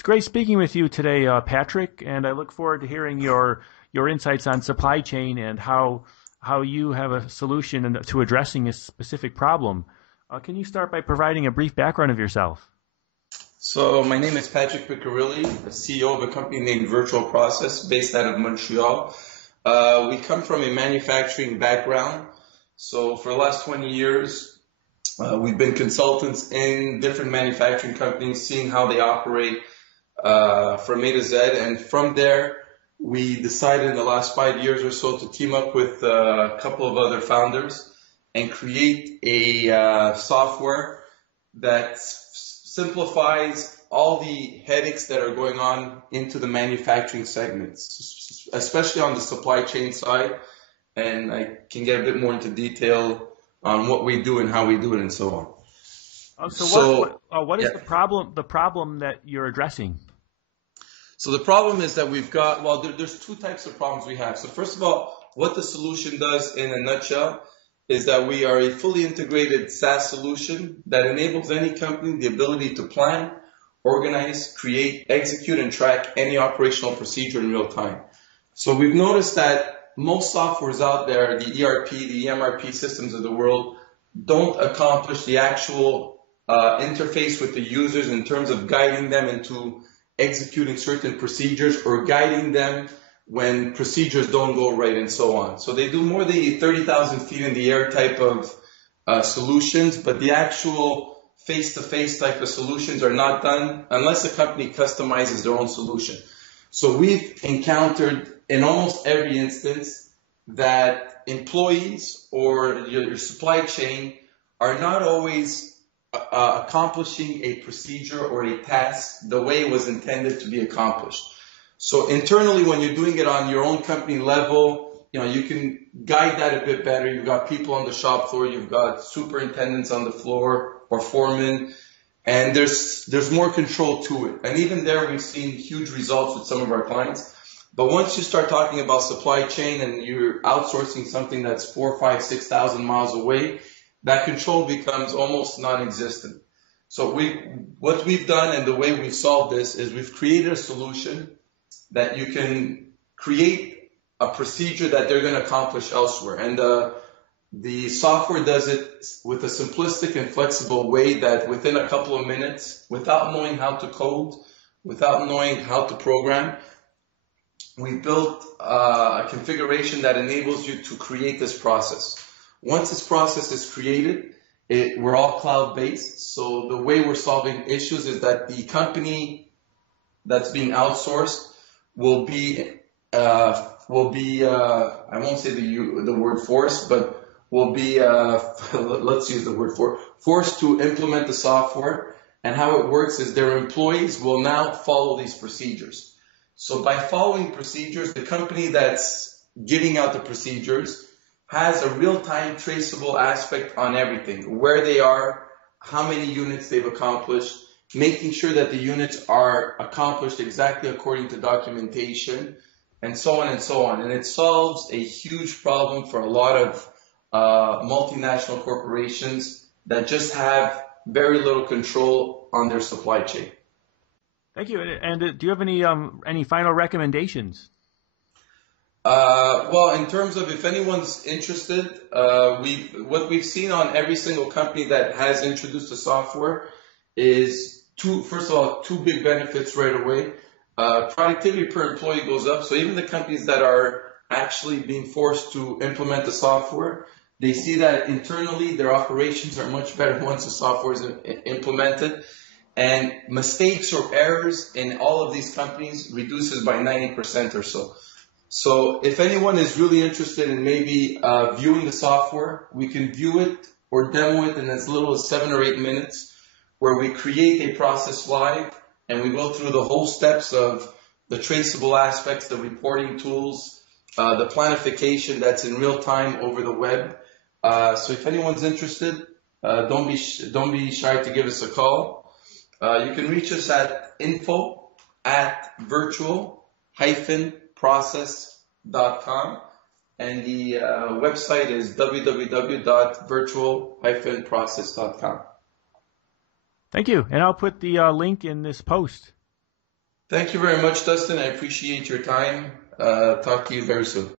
It's great speaking with you today, Patrick, and I look forward to hearing your insights on supply chain and how you have a solution to addressing a specific problem. Can you start by providing a brief background of yourself? So my name is Patrick Pecorilli, the CEO of a company named Virtual Process based out of Montreal. We come from a manufacturing background. So for the last 20 years, we've been consultants in different manufacturing companies, seeing how they operate from A to Z. And from there, we decided in the last 5 years or so to team up with a couple of other founders and create a software that simplifies all the headaches that are going on into the manufacturing segments, especially on the supply chain side. And I can get a bit more into detail on what we do and how we do it and so on. What is the problem that you're addressing? So the problem is that we've got, there's two types of problems we have. So first of all, what the solution does in a nutshell is that we are a fully integrated SaaS solution that enables any company the ability to plan, organize, create, execute, and track any operational procedure in real time. So we've noticed that most softwares out there, the ERP, the EMRP systems of the world, don't accomplish the actual interface with the users in terms of guiding them into executing certain procedures or guiding them when procedures don't go right and so on. So they do more the 30,000 feet in the air type of solutions, but the actual face-to-face type of solutions are not done unless a company customizes their own solution. So we've encountered in almost every instance that employees or your supply chain are not always accomplishing a procedure or a task the way it was intended to be accomplished. So internally, when you're doing it on your own company level, you can guide that a bit better. You've got people on the shop floor, you've got superintendents on the floor or foremen, and there's more control to it. And even there, we've seen huge results with some of our clients. But once you start talking about supply chain and you're outsourcing something that's 4, 5, 6,000 miles away, that control becomes almost non-existent. So what we've done and the way we've solved this is we've created a solution that you can create a procedure that they're going to accomplish elsewhere. And the software does it with a simplistic and flexible way that within a couple of minutes, without knowing how to code, without knowing how to program, we built a configuration that enables you to create this process. Once this process is created, we're all cloud-based. So the way we're solving issues is that the company that's being outsourced will be I won't say the word forced, but will be let's use the word forced to implement the software. And how it works is their employees will now follow these procedures. So by following procedures, the company that's giving out the procedures has a real-time traceable aspect on everything, where they are, how many units they've accomplished, making sure that the units are accomplished exactly according to documentation, and so on and so on. And it solves a huge problem for a lot of multinational corporations that just have very little control on their supply chain. Thank you. And do you have any final recommendations? Well, in terms of if anyone's interested, what we've seen on every single company that has introduced the software is first of all, two big benefits right away. Productivity per employee goes up. So even the companies that are actually being forced to implement the software, they see that internally their operations are much better once the software is implemented. And mistakes or errors in all of these companies reduces by 90% or so. So if anyone is really interested in maybe viewing the software, we can view it or demo it in as little as 7 or 8 minutes, where we create a process live and we go through the whole steps of the traceable aspects, the reporting tools, the planification that's in real time over the web. So if anyone's interested, don't be shy to give us a call. You can reach us at info@virtual-process.com, and the website is www.virtual-process.com. Thank you, and I'll put the link in this post. Thank you very much, Dustin. I appreciate your time. Talk to you very soon.